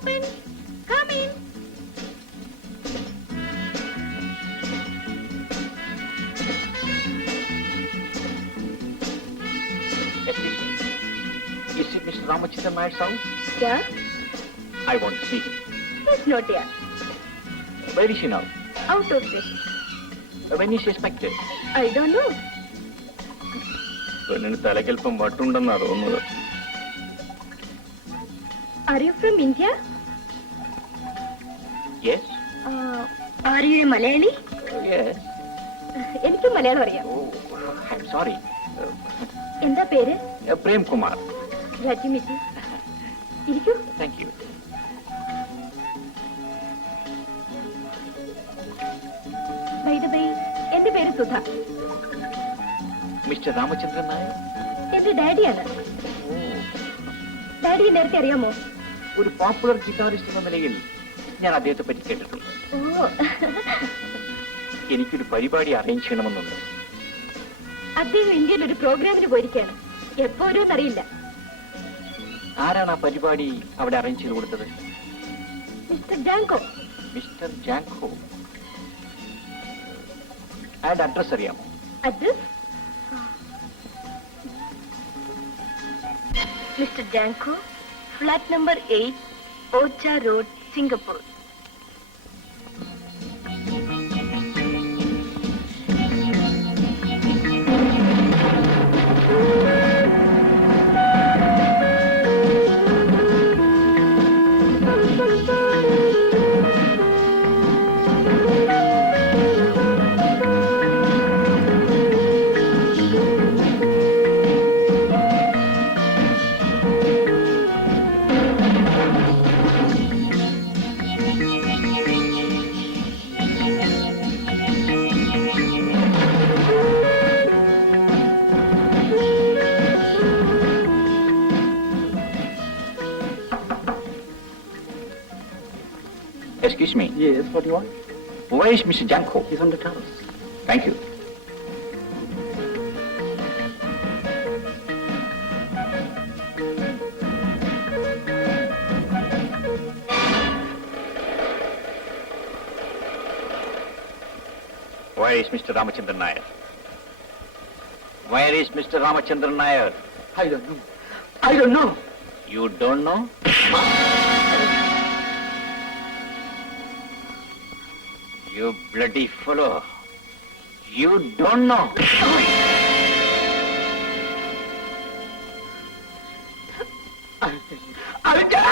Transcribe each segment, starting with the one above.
open. Come in. Excuse me. Is it Mr. Ramachandran Nayer's house? Yeah? I want to see him. He's not here. Where is he now? Out of station. When is he expected? I don't know. പെണ്ണിന് തലക്കൽപ്പം വട്ടുണ്ടെന്നാ തോന്നുന്നത്. Are you from India? Yes. Are you a Malayali? Yes. എനിക്കും മലയാളം അറിയാം. Oh, I'm sorry. എന്താ പേര്? Prem Kumar. രാജിമിറ്റി. ഇരിക്കൂ. Thank you. By the way, എന്റെ പേര് Sudha. Mr. Ramachandran Nair? എന്റെ ഡാഡിയാണ്. ഡാഡി നേരത്തെ അറിയാമോ? ഒരു പോപ്പുലർ ഗിറ്റാറിസ്റ്റ് എന്ന നിലയിൽ ഞാൻ അദ്ദേഹത്തെ പറ്റി കേട്ടിട്ടുണ്ട്. ഓ, എനിക്കൊരു പരിപാടി അറേഞ്ച് ചെയ്യണമെന്നുണ്ട്. അദ്ദേഹം ഇന്ത്യയിൽ ഒരു പ്രോഗ്രാമിന് പോയിരിക്കാണ്. എപ്പോഴോന്നറിയില്ല. ആരാണ് ആ പരിപാടി അവിടെ അറേഞ്ച് ചെയ്ത് കൊടുത്തത്? Mister Jango. Mister Jango. അയാളുടെ അഡ്രസ് അറിയാമോ? Address? Mister Jango, flat number 8, ഓച്ച Road, Singapore. Excuse me. Yes, what do you want? Where is Mr. Janko? He's on the terrace. Thank you. Where is Mr. Ramachandran Nair? Where is Mr. Ramachandran Nair? I don't know. I don't know. You don't know? You bloody fellow. You don't know. I'll die.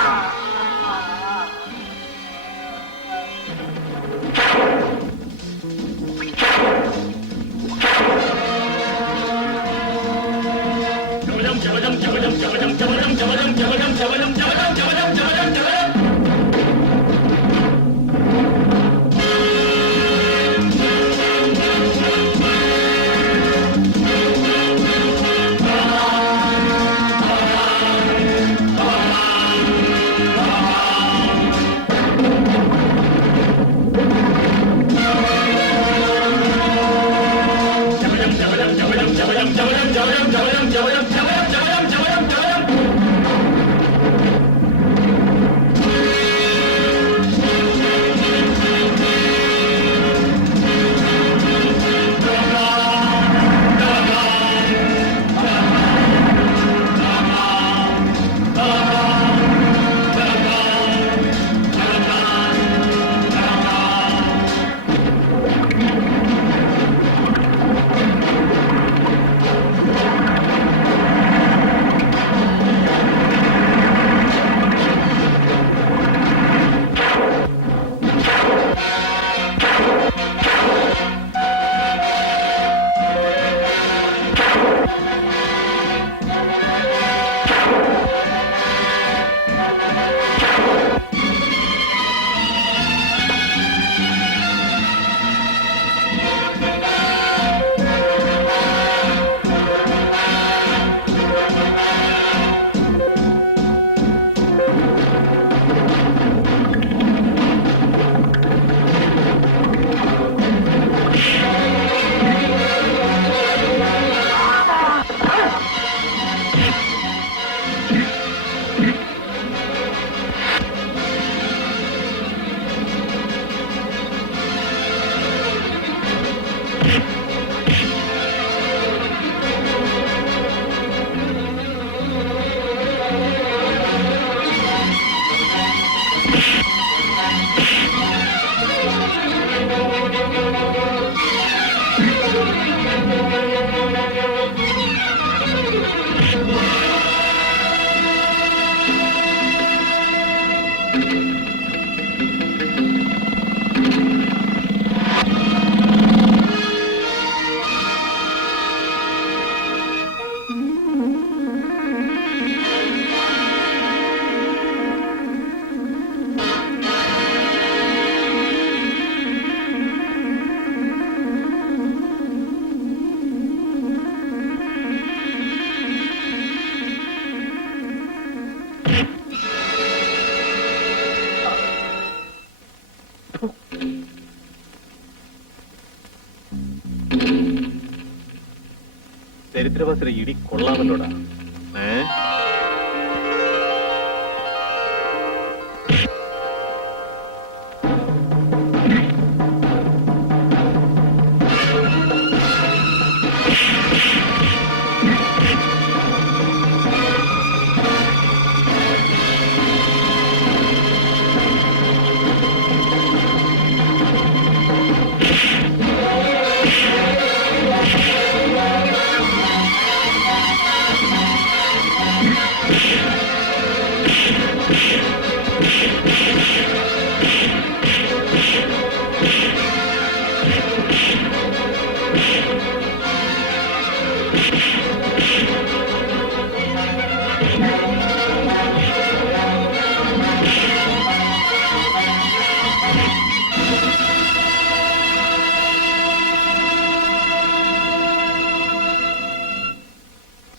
ദരിദ്രവാസിയുടെ ഇടി കൊള്ളാമല്ലോടാ.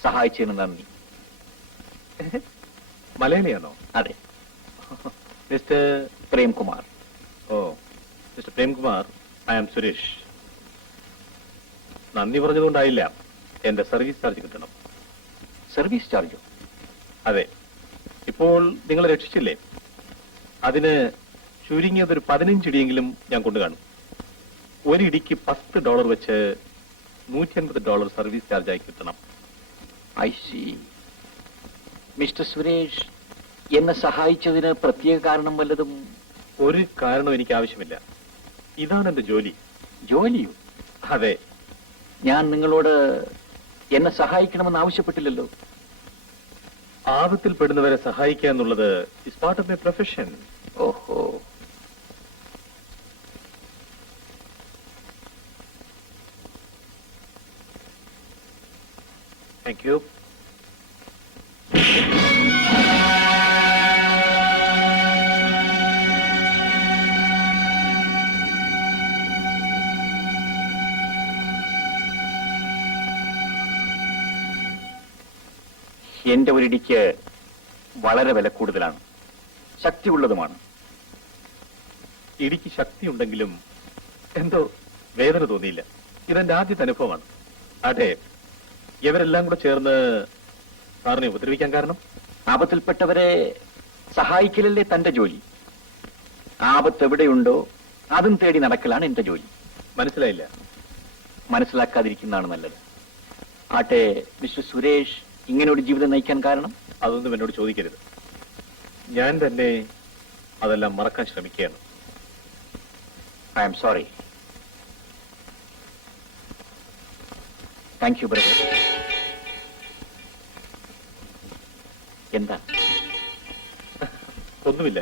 സഹായിച്ചതിന് നന്ദി. മലയാളിയാണോ? അതെ, mister Premkumar. ഓ, mister Premkumar, I am Suresh. നന്ദി പറഞ്ഞതുകൊണ്ടായില്ല, എന്റെ സർവീസ് ചാർജ് കിട്ടണം. സർവീസ് ചാർജോ? അതെ, ഇപ്പോൾ നിങ്ങളെ രക്ഷിച്ചില്ലേ, അതിന് ചുരുങ്ങിയതൊരു 15 ഇടിയെങ്കിലും ഞാൻ കൊണ്ടു കാണും. ഒരു ഇടിക്ക് $10 വെച്ച് $150 സർവീസ് ചാർജായി കിട്ടണം. I C. മിസ്റ്റർ സുരേഷ്, എന്നെ സഹായിച്ചതിന് പ്രത്യേക കാരണം വല്ലതും? ഒരു കാരണം എനിക്ക് ആവശ്യമില്ല. ഇതാണ് എന്റെ ജോലി. ജോലിയോ? അതെ. ഞാൻ നിങ്ങളോട് എന്നെ സഹായിക്കണമെന്ന് ആവശ്യപ്പെട്ടില്ലല്ലോ. ആപത്തിൽപ്പെടുന്നവരെ സഹായിക്കുക എന്നുള്ളത് is part of my profession. ഓഹോ. Thank you. എന്റെ ഒരിടിക്ക് വളരെ വില കൂടുതലാണ്, ശക്തിയുള്ളതുമാണ്. ഇടിക്ക് ശക്തിയുണ്ടെങ്കിലും എന്തോ വേദന തോന്നിയില്ല. ഇതെന്റെ ആദ്യത്തെ അനുഭവമാണ്. അതെ, ഇവരെല്ലാം കൂടെ ചേർന്ന് സാറിനെ ഉപദ്രവിക്കാൻ കാരണം? ആപത്തിൽപ്പെട്ടവരെ സഹായിക്കലല്ലേ തന്റെ ജോലി. ആപത്ത് എവിടെയുണ്ടോ അതും തേടി നടക്കലാണ് എന്റെ ജോലി. മനസ്സിലായില്ല. മനസ്സിലാക്കാതിരിക്കുന്നതാണ് നല്ലത്. ആട്ടെ, മിസ്റ്റർ സുരേഷ് ഇങ്ങനെ ഒരു ജീവിതം നയിക്കാൻ കാരണം? അതൊന്നും എന്നോട് ചോദിക്കരുത്. ഞാൻ തന്നെ അതെല്ലാം മറക്കാൻ ശ്രമിക്കുകയാണ്. I am sorry. Thank you brother. എന്താ? ഒന്നുമില്ല.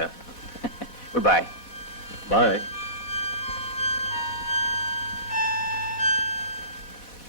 Good bye. ബൈ.